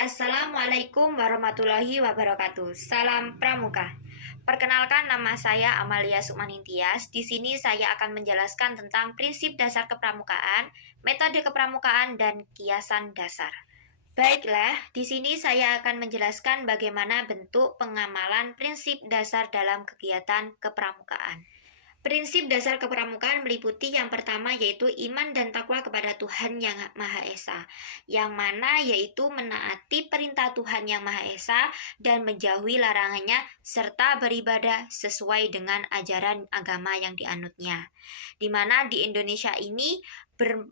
Assalamualaikum warahmatullahi wabarakatuh. Salam Pramuka. Perkenalkan, nama saya Amalia Sukmanintias. Di sini saya akan menjelaskan tentang prinsip dasar kepramukaan, metode kepramukaan, dan kiasan dasar. Baiklah, di sini saya akan menjelaskan bagaimana bentuk pengamalan prinsip dasar dalam kegiatan kepramukaan. Prinsip dasar kepramukaan meliputi yang pertama yaitu iman dan takwa kepada Tuhan Yang Maha Esa, yang mana yaitu menaati perintah Tuhan Yang Maha Esa dan menjauhi larangannya serta beribadah sesuai dengan ajaran agama yang dianutnya. Di mana di Indonesia ini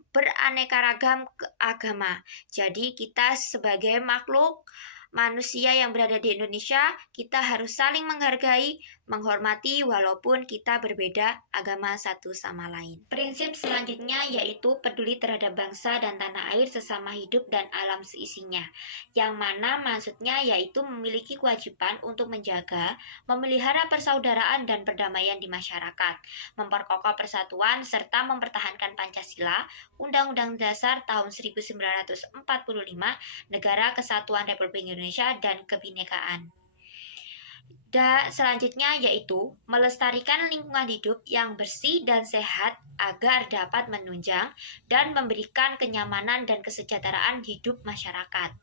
beraneka ragam agama. Jadi kita sebagai makhluk manusia yang berada di Indonesia, kita harus saling menghargai, menghormati walaupun kita berbeda agama satu sama lain. Prinsip selanjutnya yaitu peduli terhadap bangsa dan tanah air sesama hidup dan alam seisinya, yang mana maksudnya yaitu memiliki kewajiban untuk menjaga, memelihara persaudaraan dan perdamaian di masyarakat, memperkokoh persatuan serta mempertahankan Pancasila, Undang-Undang Dasar tahun 1945, Negara Kesatuan Republik Indonesia, dan kebinekaan. Selanjutnya yaitu melestarikan lingkungan hidup yang bersih dan sehat agar dapat menunjang dan memberikan kenyamanan dan kesejahteraan hidup masyarakat.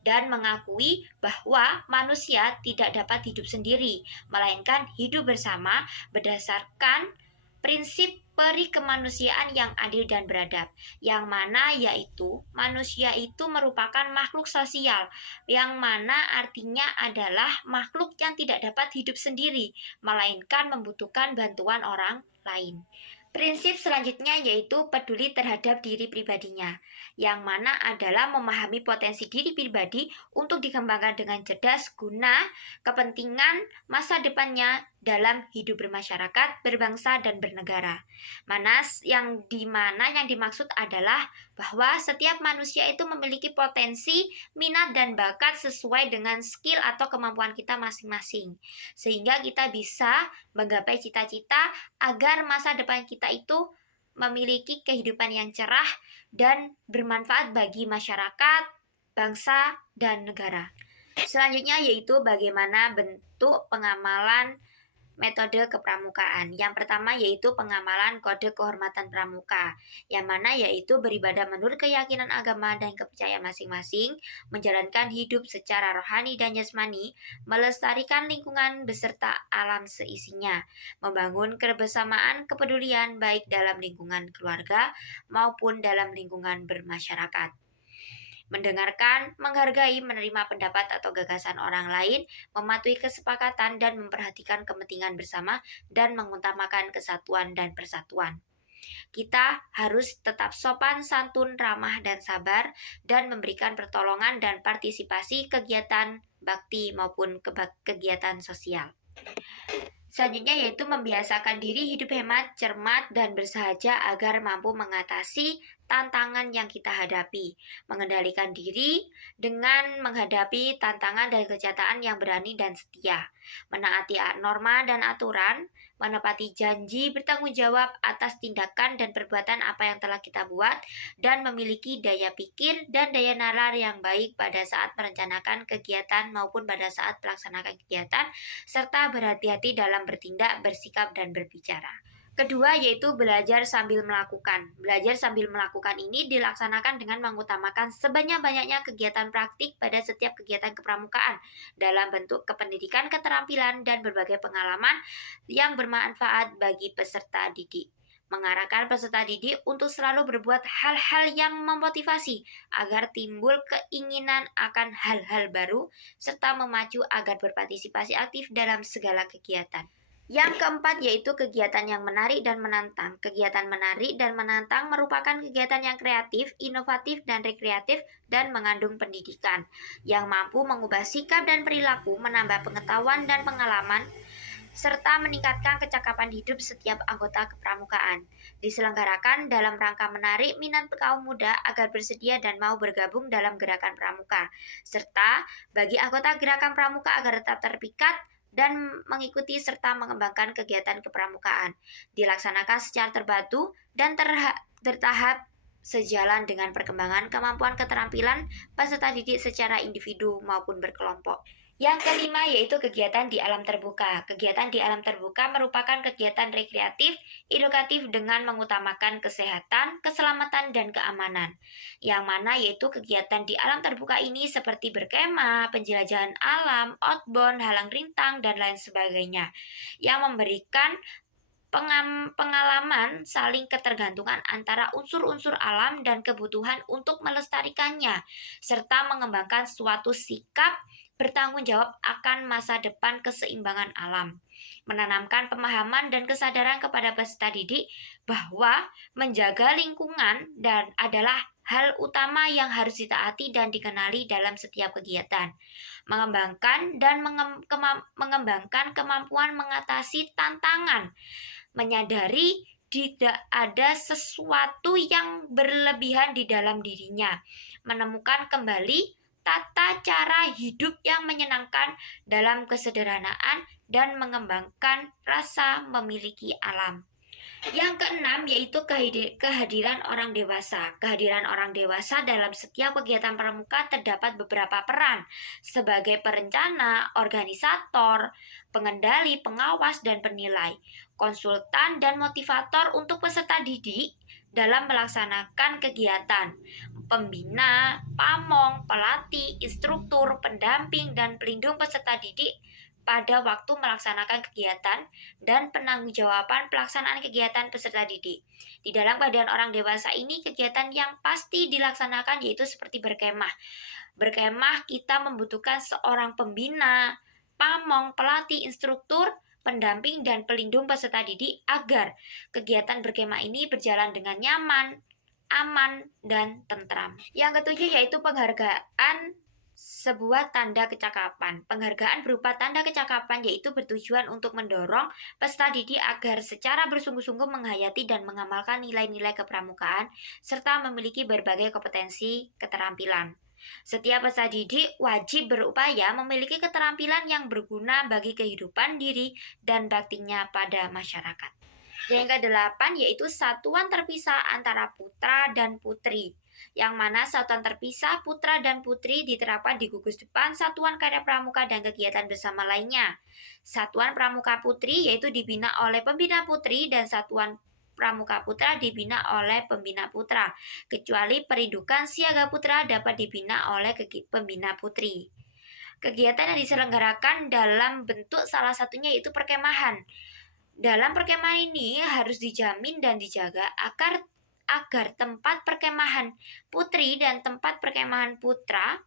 Dan mengakui bahwa manusia tidak dapat hidup sendiri, melainkan hidup bersama berdasarkan prinsip peri kemanusiaan yang adil dan beradab, yang mana yaitu manusia itu merupakan makhluk sosial, yang mana artinya adalah makhluk yang tidak dapat hidup sendiri, melainkan membutuhkan bantuan orang lain. Prinsip selanjutnya yaitu peduli terhadap diri pribadinya, yang mana adalah memahami potensi diri pribadi untuk dikembangkan dengan cerdas guna kepentingan masa depannya dalam hidup bermasyarakat, berbangsa, dan bernegara. Yang dimaksud adalah bahwa setiap manusia itu memiliki potensi, minat, dan bakat sesuai dengan skill atau kemampuan kita masing-masing, sehingga kita bisa menggapai cita-cita agar masa depan kita itu memiliki kehidupan yang cerah dan bermanfaat bagi masyarakat, bangsa, dan negara. Selanjutnya yaitu bagaimana bentuk pengamalan metode kepramukaan. Yang pertama yaitu pengamalan kode kehormatan pramuka, yang mana yaitu beribadah menurut keyakinan agama dan kepercayaan masing-masing, menjalankan hidup secara rohani dan jasmani, melestarikan lingkungan beserta alam seisinya, membangun kebersamaan kepedulian baik dalam lingkungan keluarga maupun dalam lingkungan bermasyarakat, mendengarkan, menghargai, menerima pendapat atau gagasan orang lain, mematuhi kesepakatan dan memperhatikan kepentingan bersama, dan mengutamakan kesatuan dan persatuan. Kita harus tetap sopan, santun, ramah, dan sabar, dan memberikan pertolongan dan partisipasi kegiatan bakti maupun kegiatan sosial. Selanjutnya yaitu membiasakan diri hidup hemat, cermat, dan bersahaja agar mampu mengatasi tantangan yang kita hadapi, mengendalikan diri dengan menghadapi tantangan dan kenyataan yang berani dan setia, menaati norma dan aturan, menepati janji, bertanggung jawab atas tindakan dan perbuatan apa yang telah kita buat, dan memiliki daya pikir dan daya nalar yang baik pada saat merencanakan kegiatan maupun pada saat melaksanakan kegiatan, serta berhati-hati dalam bertindak, bersikap, dan berbicara. Kedua yaitu belajar sambil melakukan. Belajar sambil melakukan ini dilaksanakan dengan mengutamakan sebanyak-banyaknya kegiatan praktik pada setiap kegiatan kepramukaan dalam bentuk kependidikan, keterampilan, dan berbagai pengalaman yang bermanfaat bagi peserta didik. Mengarahkan peserta didik untuk selalu berbuat hal-hal yang memotivasi agar timbul keinginan akan hal-hal baru serta memacu agar berpartisipasi aktif dalam segala kegiatan. Yang keempat yaitu kegiatan yang menarik dan menantang. Kegiatan menarik dan menantang merupakan kegiatan yang kreatif, inovatif, dan rekreatif dan mengandung pendidikan yang mampu mengubah sikap dan perilaku, menambah pengetahuan dan pengalaman, serta meningkatkan kecakapan hidup setiap anggota kepramukaan. Diselenggarakan dalam rangka menarik minat kaum muda agar bersedia dan mau bergabung dalam gerakan pramuka, serta bagi anggota gerakan pramuka agar tetap terpikat dan mengikuti serta mengembangkan kegiatan kepramukaan. Dilaksanakan secara terpadu dan bertahap sejalan dengan perkembangan kemampuan keterampilan peserta didik secara individu maupun berkelompok. Yang kelima yaitu kegiatan di alam terbuka. Kegiatan di alam terbuka merupakan kegiatan rekreatif, edukatif dengan mengutamakan kesehatan, keselamatan, dan keamanan. Yang mana yaitu kegiatan di alam terbuka ini seperti berkemah, penjelajahan alam, outbound, halang rintang, dan lain sebagainya. Yang memberikan pengalaman saling ketergantungan antara unsur-unsur alam dan kebutuhan untuk melestarikannya, serta mengembangkan suatu sikap bertanggung jawab akan masa depan keseimbangan alam. Menanamkan pemahaman dan kesadaran kepada peserta didik bahwa menjaga lingkungan dan adalah hal utama yang harus ditaati dan dikenali dalam setiap kegiatan. Mengembangkan dan mengembangkan kemampuan mengatasi tantangan, menyadari tidak ada sesuatu yang berlebihan di dalam dirinya, menemukan kembali tata cara hidup yang menyenangkan dalam kesederhanaan dan mengembangkan rasa memiliki alam. Yang keenam yaitu kehadiran orang dewasa. Kehadiran orang dewasa dalam setiap kegiatan pramuka terdapat beberapa peran sebagai perencana, organisator, pengendali, pengawas, dan penilai, konsultan, dan motivator untuk peserta didik dalam melaksanakan kegiatan, pembina, pamong, pelatih, instruktur, pendamping, dan pelindung peserta didik pada waktu melaksanakan kegiatan dan penangguhjawaban pelaksanaan kegiatan peserta didik. Di dalam keadaan orang dewasa ini, kegiatan yang pasti dilaksanakan yaitu seperti berkemah. Berkemah kita membutuhkan seorang pembina, pamong, pelatih, instruktur, pendamping, dan pelindung peserta didik agar kegiatan berkemah ini berjalan dengan nyaman, aman, dan tentram. Yang ketujuh yaitu penghargaan sebuah tanda kecakapan. Penghargaan berupa tanda kecakapan yaitu bertujuan untuk mendorong peserta didik agar secara bersungguh-sungguh menghayati dan mengamalkan nilai-nilai kepramukaan serta memiliki berbagai kompetensi keterampilan. Setiap peserta didik wajib berupaya memiliki keterampilan yang berguna bagi kehidupan diri dan baktinya pada masyarakat. Yang kedelapan yaitu satuan terpisah antara putra dan putri, yang mana satuan terpisah putra dan putri diterapkan di gugus depan Satuan Karya Pramuka dan kegiatan bersama lainnya. Satuan Pramuka Putri yaitu dibina oleh pembina putri dan Satuan Pramuka Putra dibina oleh pembina putra, kecuali Perindukan Siaga Putra dapat dibina oleh pembina putri. Kegiatan yang diselenggarakan dalam bentuk salah satunya yaitu perkemahan. Dalam perkemahan ini harus dijamin dan dijaga agar tempat perkemahan putri dan tempat perkemahan putra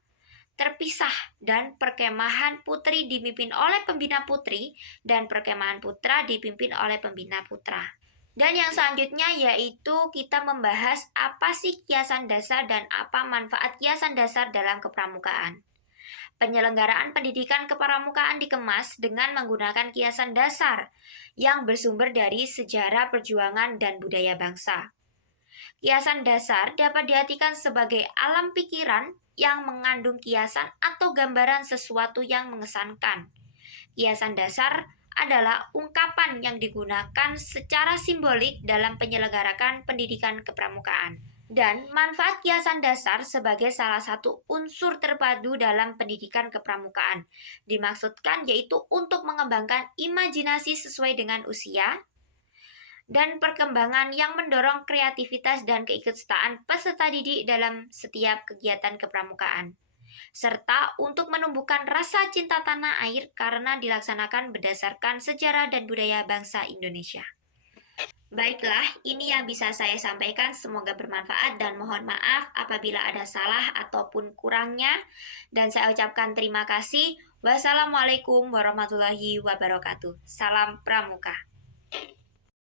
terpisah dan perkemahan putri dipimpin oleh pembina putri dan perkemahan putra dipimpin oleh pembina putra. Dan yang selanjutnya yaitu kita membahas apa sih kiasan dasar dan apa manfaat kiasan dasar dalam kepramukaan. Penyelenggaraan pendidikan kepramukaan dikemas dengan menggunakan kiasan dasar yang bersumber dari sejarah perjuangan dan budaya bangsa. Kiasan dasar dapat diartikan sebagai alam pikiran yang mengandung kiasan atau gambaran sesuatu yang mengesankan. Kiasan dasar adalah ungkapan yang digunakan secara simbolik dalam penyelenggarakan pendidikan kepramukaan. Dan manfaat kiasan dasar sebagai salah satu unsur terpadu dalam pendidikan kepramukaan dimaksudkan yaitu untuk mengembangkan imajinasi sesuai dengan usia dan perkembangan yang mendorong kreativitas dan keikutsertaan peserta didik dalam setiap kegiatan kepramukaan, serta untuk menumbuhkan rasa cinta tanah air karena dilaksanakan berdasarkan sejarah dan budaya bangsa Indonesia. Baiklah, ini yang bisa saya sampaikan. Semoga bermanfaat dan mohon maaf apabila ada salah ataupun kurangnya. Dan saya ucapkan terima kasih. Wassalamualaikum warahmatullahi wabarakatuh. Salam Pramuka.